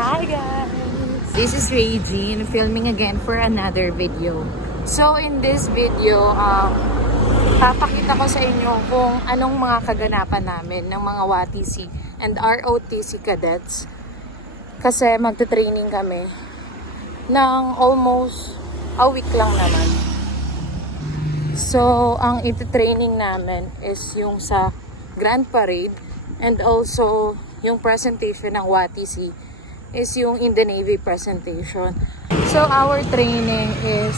Hi guys! This is Regine filming again for another video. So in this video, papakita ko sa inyo kung anong mga kaganapan namin ng mga WATC and ROTC cadets. Kasi magte-training kami ng almost a week lang naman. So ang iti-training namin is yung sa Grand Parade and also yung presentation ng WATC is yung in the Navy presentation. So our training is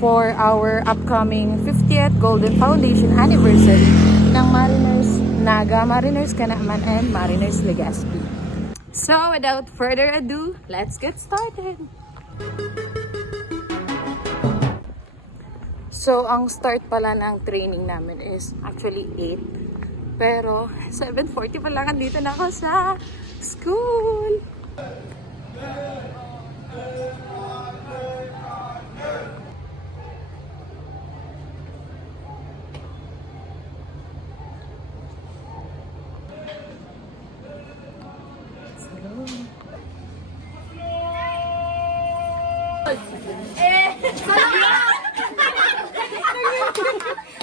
for our upcoming 50th Golden Foundation anniversary ng Mariners Naga, Mariners Kanaman, and Mariners Legazpi. So without further ado, let's get started! So ang start pala ng training namin is actually 8. Pero 7:40 pa lang andito na ako sa school.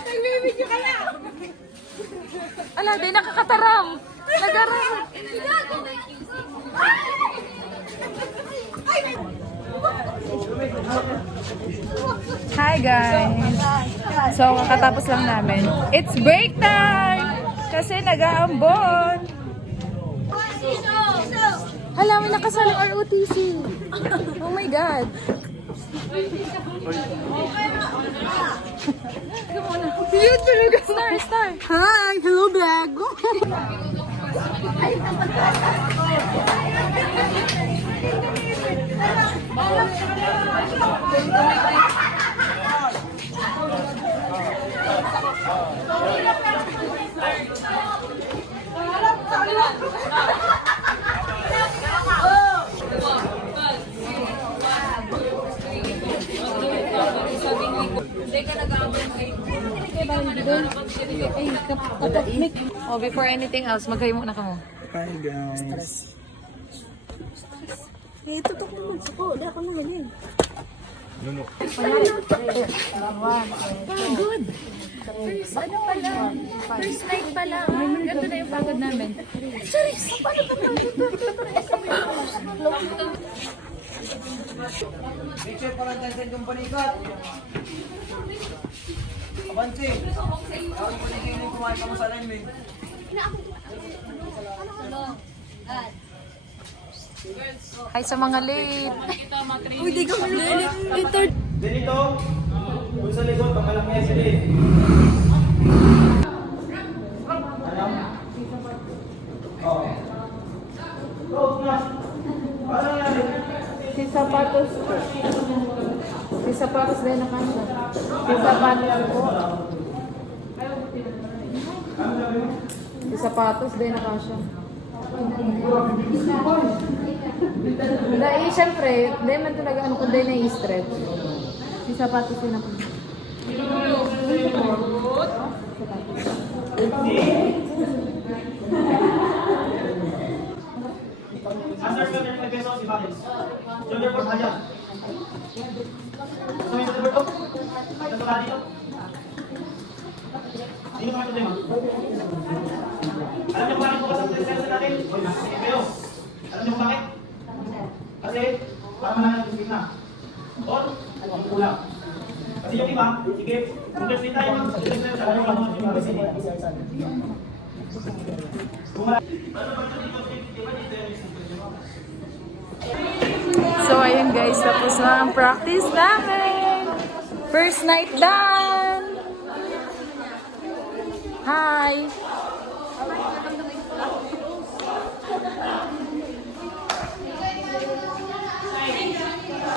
Nagbibidyo ka na! Ala, di nakakataram. Nagaram. Hi guys. So kakatapos lang namin. It's break time. Kasi nag-aambon. Hala, may nakasalang ROTC. Oh my God. Yun talaga. Star. Hi! Hello, vlog! Oh, before anything else, magkayo muna ka mo. Hi guys. Eh, tutok naman sa ko. Wala ka na ganyan. Good. First, ano pala? First night pala. Ganito na yung pagod namin. Sorry, paano ba ito? Picture pa lang tayo yung panikat. Abansing. Kawag mo naging yung kumain ka mo sa alignment. Hi sa mga late. Uy, di ka malulit. Eh, third. Dito, kung sa likod, pakalaki yan sila eh. Alam? Oo. Road na. Parang yan. Si sapatos ko. Si sapatos din na kanila. Si sapatos ko. Si sapatos din na kanila. Dahil syempre, hindi man talaga ano kundi na i-stretch. Si sapatos din ako. Answer shoulder for peso si Balis. Shoulder for kaya. So yung shoulder ko? Ito ka dito? Dito ka problema? Alam niyo kung paano bukas ang presensya natin? Kayo. Alam niyo kung bakit? Kasi, para mananang yung na. On, ang kulang. Kasi yung iba, sige, kung kasi tayo ng presensya sa kanyang mga yung kasi. So ayun guys, tapos na ang practice namin. First night done. Hi.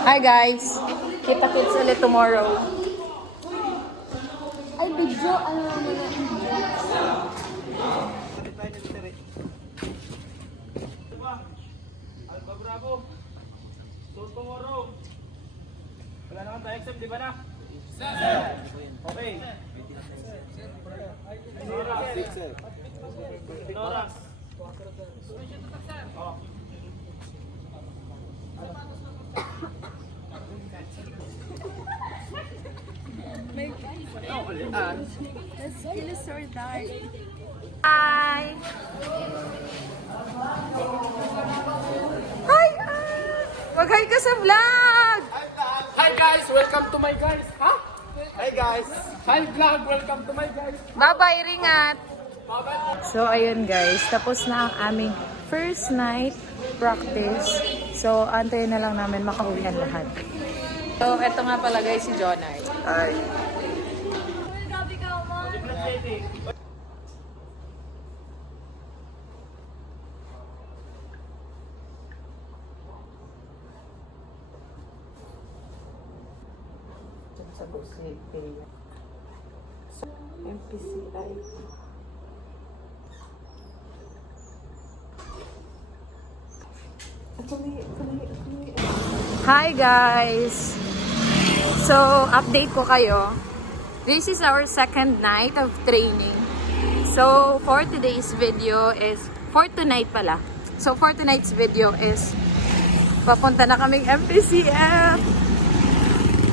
Hi guys. Kita-kits ulit tomorrow. Ay, video. Ano naman na Alba Bravo. Suot tomorrow. Wala naman tayo exam, di ba na? Okay. Oras. Hi! Hi! Mag-hi ka sa vlog! Hi guys, welcome to my guys. Ha? Hi guys. Hi vlog, welcome to my guys. Bye-bye, ringat! So, ayun guys, tapos na ang aming first night practice. So, antayin na lang namin makauwi ang lahat. So, eto nga pala guys si Jonard. Hi. Sa Busig, sa MPCI. Hi guys! So, update ko kayo. This is our second night of training. So, for today's video is, for tonight pala. So, for tonight's video is, papunta na kaming MPCF.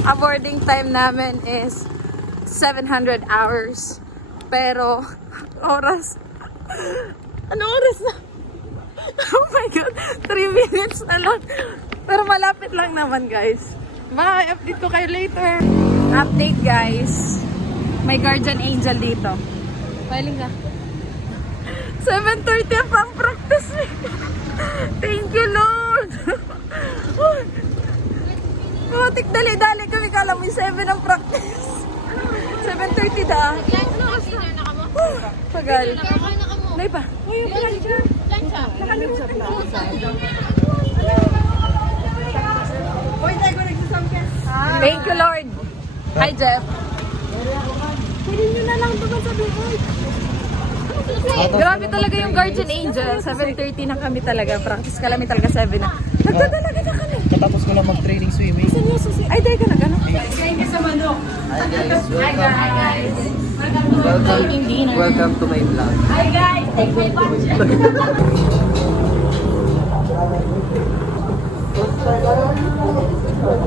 Ang boarding time namin is 700 hours. Pero, oras. Ano oras na? Oh my God, 3 minutes na lang. Pero malapit lang naman guys. Baka update ko kayo later. Update guys. May guardian angel dito. Pailing ka. 7:30 pa ang practice. Thank you Lord. Matik dali-dali kami. Kala mo yung 7 ang practice. 7:30 da. Pagal. Nay pa. Thank you Lord. Hi Jeff. Grabe talaga yung guardian angel. 7:30 na kami talaga. Practice ka lang talaga 7 na. Nagdadalaga na kami. Katapos ko lang mag-training swimming. Ay, dahil ka na gano'n. Hi guys, welcome to my vlog.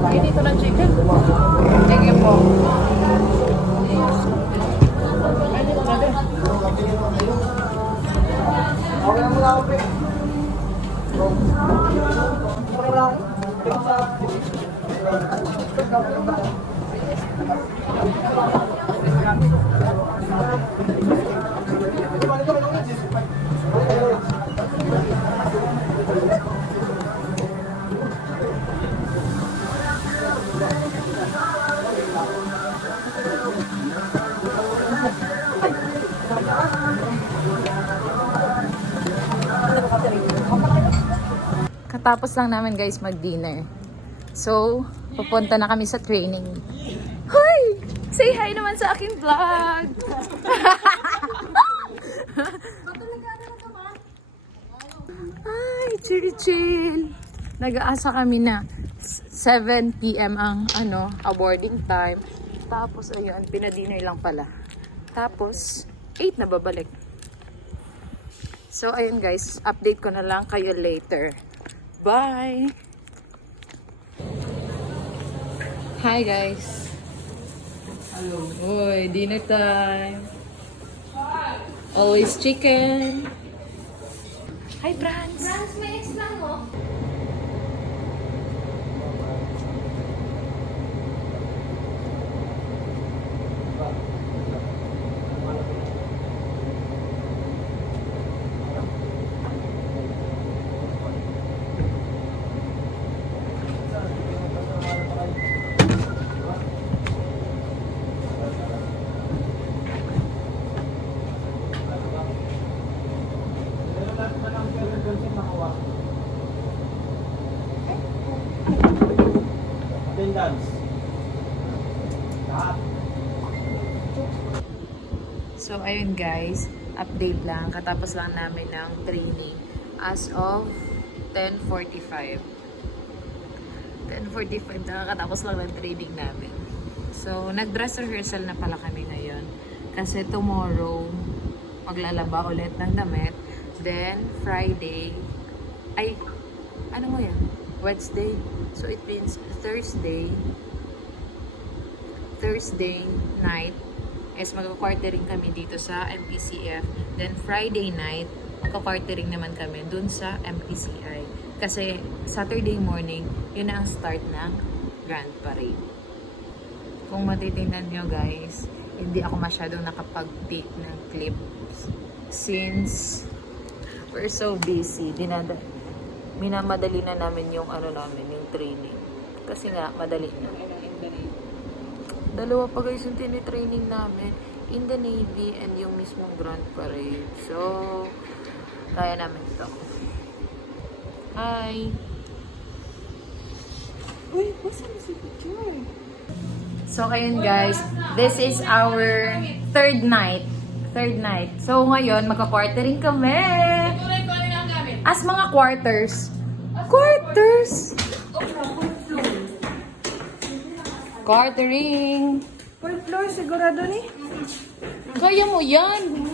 Ay, dito ng chicken. Thank you po. Katapos lang namin guys mag-dinner. So, pupunta na kami sa training. Hi! Say hi naman sa aking vlog! Hi! Chill! Nag-aasa kami na 7 PM ang boarding time. Tapos ayun, pinadinner lang pala. Tapos 8 na babalik. So ayun guys, update ko na lang kayo later. Bye! Hi guys! Hello! Uy, dinner time! Always chicken! Hi Franz! Franz, may extra mo? Attendance. Lahat. So ayun guys, update lang. Katapos lang namin ng training as of 10:45. 10:45 nakakatapos lang ng training namin. So nag-dress rehearsal na pala kami ngayon. Kasi tomorrow maglalaba ulit ng damit. Then Friday, ay ano mo yan? Wednesday. So it means Thursday night is magka-quartering kami dito sa MPCF. Then Friday night, magka-quartering naman kami dun sa MPCI. Kasi Saturday morning, yun na ang start ng Grand Parade. Kung matitingnan nyo guys, hindi ako masyadong nakapag-take ng clips since we're so busy. Minamadali na namin yung yung training. Kasi nga, madali na. Dalawa pa guys yung tinitraining namin in the Navy and yung mismong Grand Parade. So, kaya namin ito. Hi! Uy, basta na si picture. So, ayun guys, this is our third night. So, ngayon, magka-quartering kami. As mga quarters. Quartering. Full floor, sigurado ni? Kaya mo yan.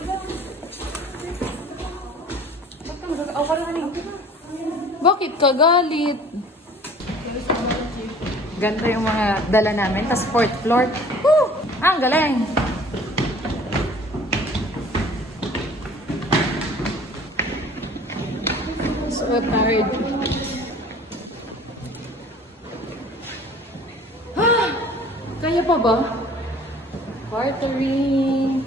Bakit ka galit? Ganito yung mga dala namin. Tapos fourth floor. Woo! Ang galing! So tired. Kaya pa ba? Quartering.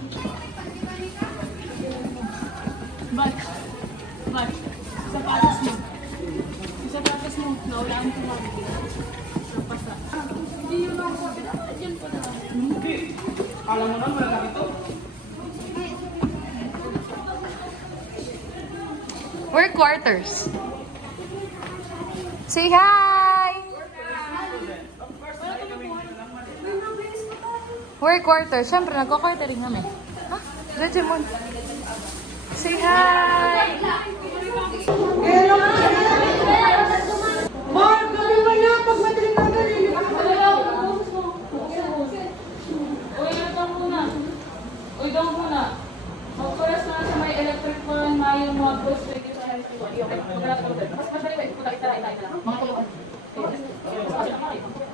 But, sapatos mo, naulaan ko lang. Napasa. Hindi yun ako sabi na, dyan pa na. Alam mo na, wala dito. We're quarters. Say hi! We're quarters. Siyempre, nagko-quartering kami. Ha? Jejemon. Say hi! Mark, gawin mo na pag madaling na galing. Uy, doon muna. Mag-first na sa may electric fan, may yung mga post sa mas madali ba? Punta kita lang. Mga kulungan.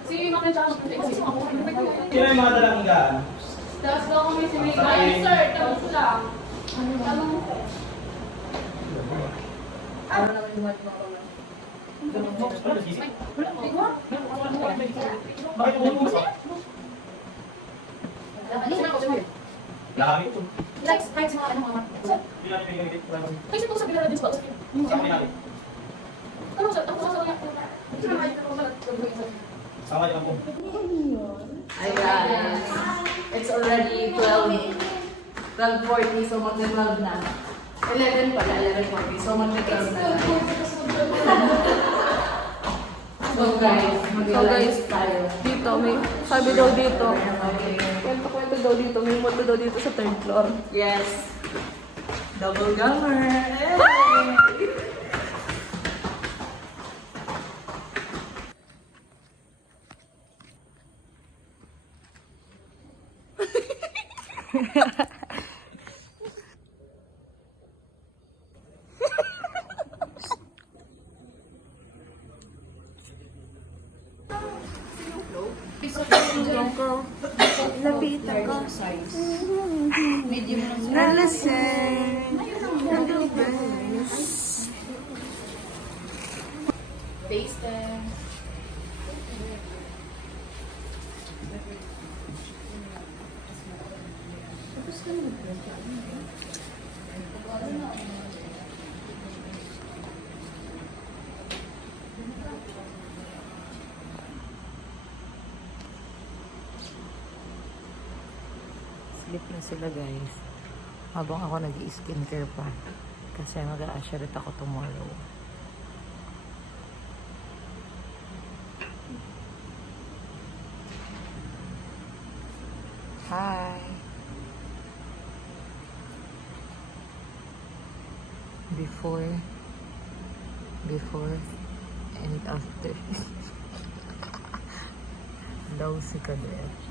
Si Makin siya Sino yung mga dalang higaan? tapos daw kami si May. Ay, sir, tapos lang. Bakit umuwi mo? Lahat ito. Like, kahit sa mga ano mga Hindi natin pinigit. kasi ito sa bilala din sa Sama natin. ano sa Sama din ako. Hi guys! It's already 12:40, so magna-12 na. 11 pala, 11:40, so magna-12 na. So guys, mag-iayos tayo. Dito, may sabi daw dito. Kwento daw dito, may moto daw dito sa third floor. Yes! Double gummer! Lapitan ko. Nalasing. Face them. Sleep na sila guys. Habang ako nag-i-skincare pa. Kasi mag-a-assurate ako tomorrow. Hi! Before and after. Daw si Kader.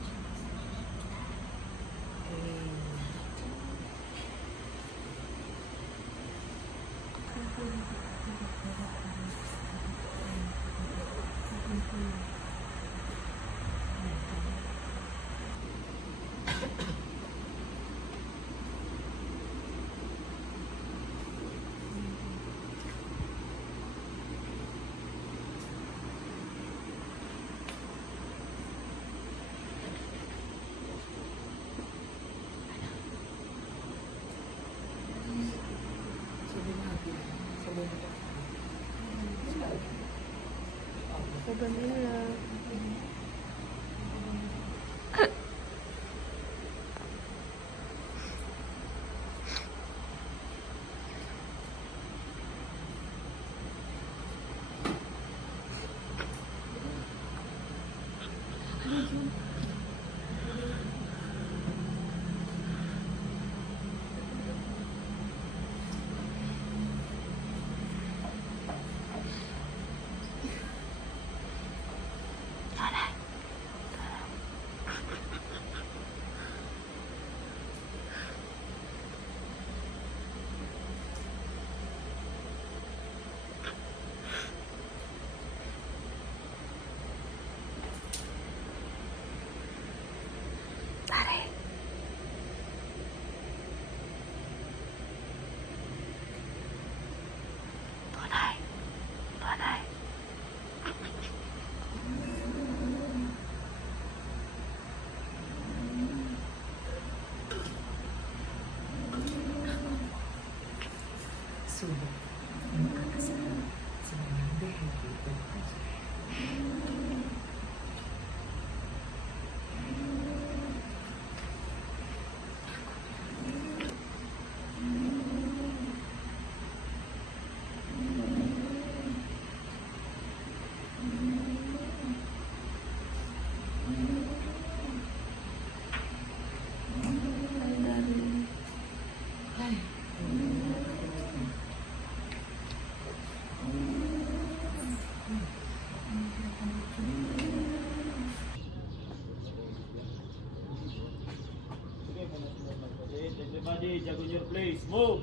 Everybody, jog on your place. Move.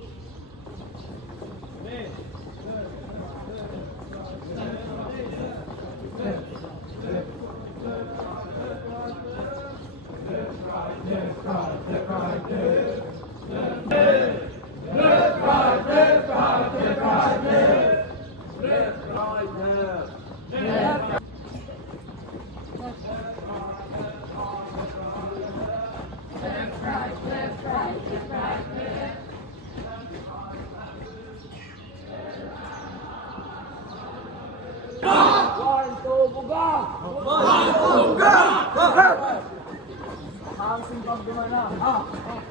Okay.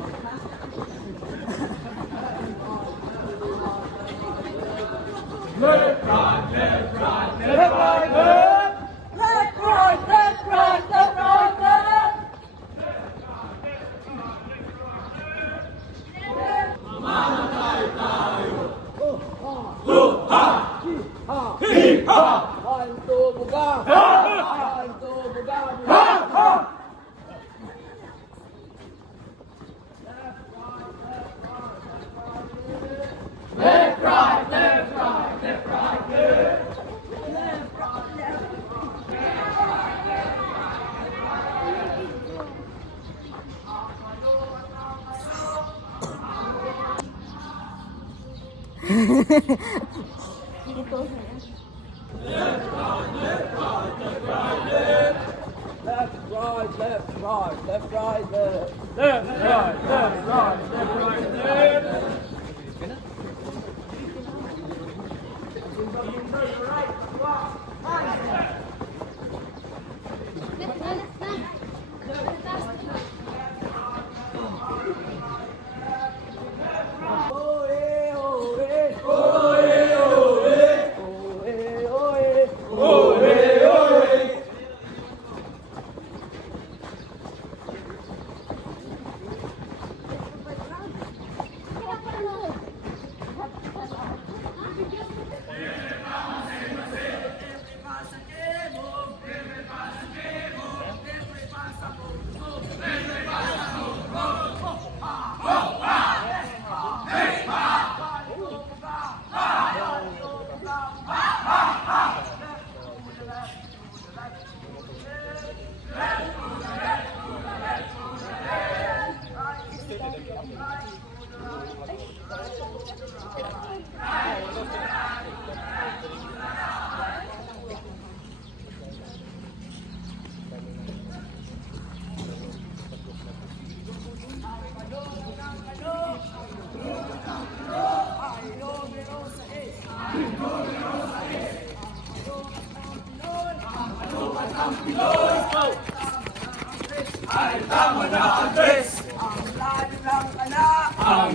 Ang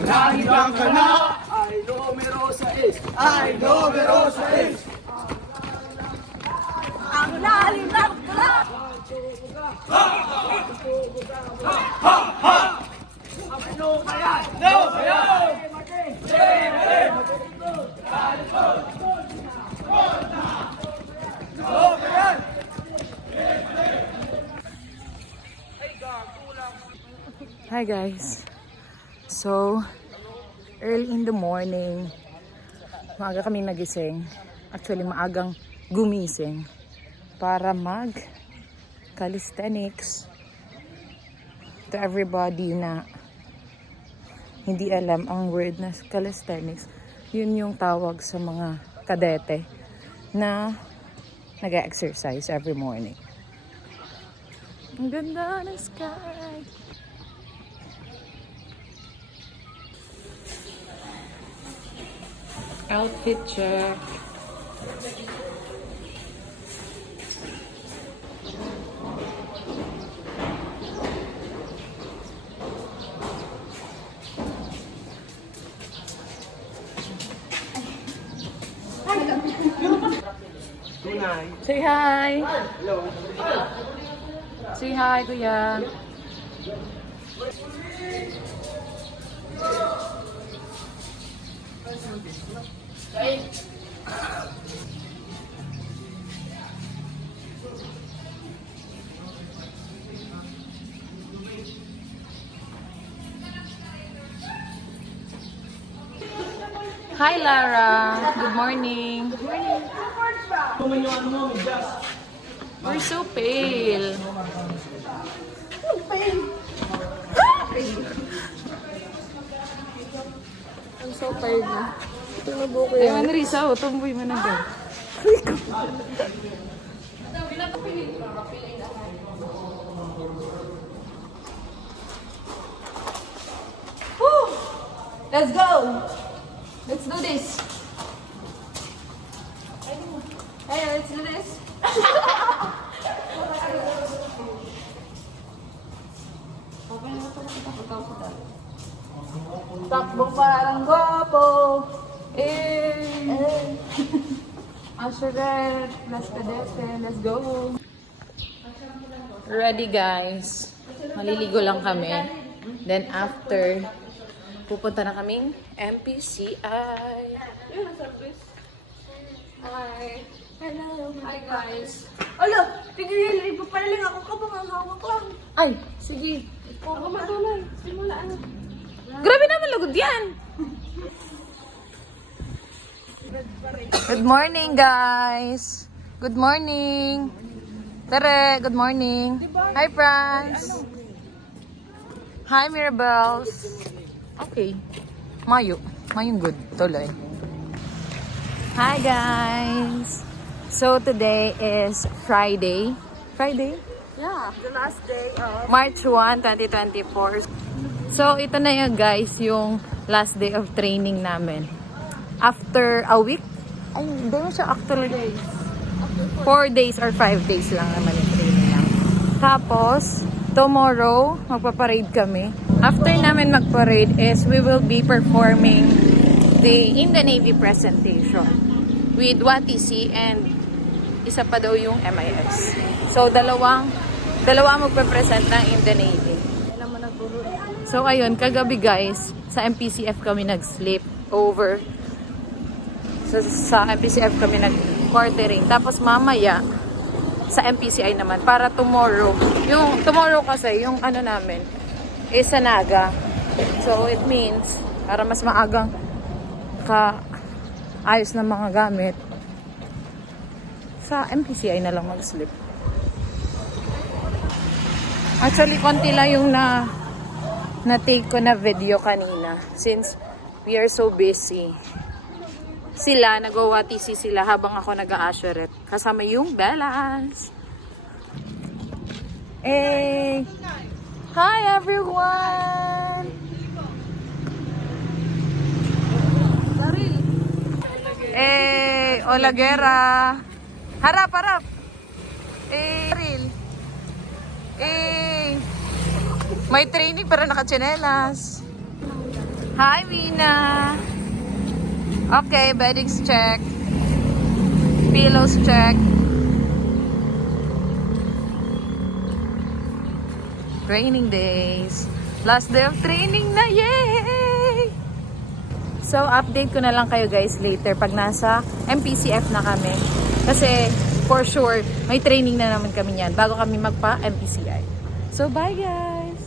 lahi ng kana ay numero 6. Ay numero 6. Ang lalim ng pula! Ano kaya? No kaya! Hi guys. So, early in the morning, maaga kaming nagising. Actually, maagang gumising para mag calisthenics. To everybody na hindi alam ang word na calisthenics, yun yung tawag sa mga kadete na nag-exercise every morning. Ang ganda ng sky. Outfit check. Say hi. Say hi, kuya. Hi, Lara. Good morning. We're so pale. I'm so tired na. Tumubo ko Ay, Manrisa, tumboy mo na ba? Let's go! Let's do this! Hey, let's do this! Takbo parang guwapo! Assurer, let's go! Ready, guys. Maliligo lang kami. Then after, pupunta na kaming MPCI. Hi! Hello! Hi, guys! Ala! Tigil! Ipaparaling ako ka bang ang hawak lang? Ay, sige. Ako matulay. Simulaan. Grabe naman, lagod yan. Good morning, guys. Good morning. Tere, good morning. Hi, Franz. Hi, Mirabels. Okay. Mayong good. Tuloy. Hi, guys. So, today is Friday. Friday? Yeah, the last day of... March 1, 2024. So, ito na yan, guys, yung last day of training namin. After a week, ay, hindi mo siya actually 4 days or 5 days lang naman yung training namin. Tapos, tomorrow, magpaparade kami. After namin magparade is we will be performing in the Navy presentation with WATC and isa pa daw yung MIS. So, dalawa magpe-present ng in the Navy. So, ayun, kagabi guys, sa MPCF kami nag-sleep over. Sa MPCF kami nag-quartering. Tapos mamaya, sa MPCI naman, para tomorrow. Yung tomorrow kasi, yung ano namin, is sa Naga. So, it means, para mas maagang ayos ng mga gamit, sa MPCI na lang mag-sleep. Actually, konti lang yung na-take ko na video kanina. Since we are so busy. Sila, nag-WATC sila habang ako nag-a-assurette. Kasama yung Bellas. Hey! Hi everyone! Hey! Hola, Guerra! Harap! Hey! Eh, may training pero naka-tsinelas. Hi, Mina. Okay, beddings check. Pillows check. Training days. Last day of training na, yay! So, update ko na lang kayo guys later pag nasa MPCF na kami. Kasi, for sure, may training na naman kami yan bago kami magpa-MPCI. So, bye guys!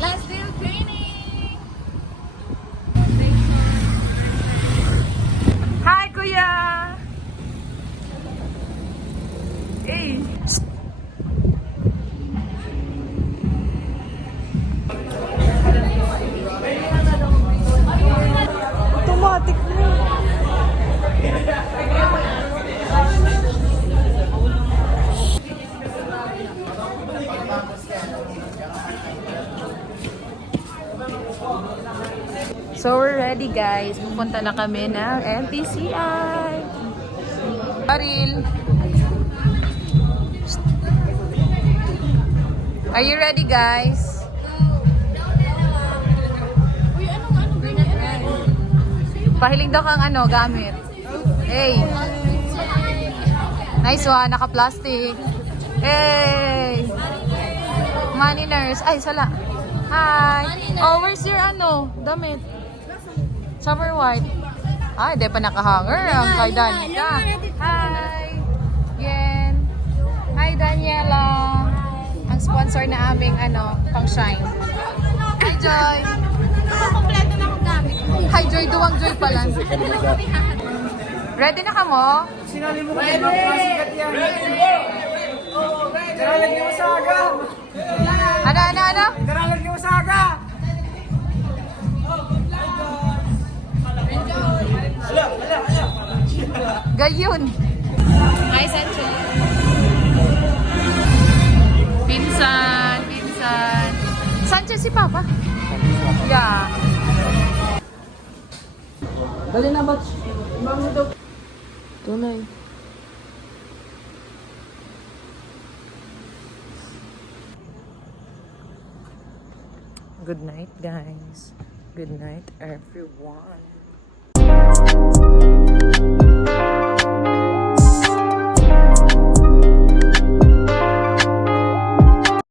Last day of training! Hi, Kuya! Hey! Automatic na. So we're ready guys. Pupunta na kami ng MPCI. Aril. Are you ready guys? Pahiling daw kang ano, gamit. Hey. Nice one, naka-plastic. Hey. Money nurse. Ay, sala. Hi. Oh, where's your ano, damit? Summer white. Ay, di pa naka-hanger. Ang kay Danica. Hi. Yen. Hi, Daniela. Ang sponsor na aming ano, pang shine. Hi, Joy. Kompleto na akong gamit. Hi, Joy. Duwang Joy pala. Ready na ka mo? Sinali mo kasi masikat yan. Karalan niyo sa aga. Ano? Karalan niyo sa aga. Gayun. Hi, Sancho. Pinsan. Sanchez si Papa? Yeah. Dali na ba? Tunay. Good night, guys. Good night, everyone.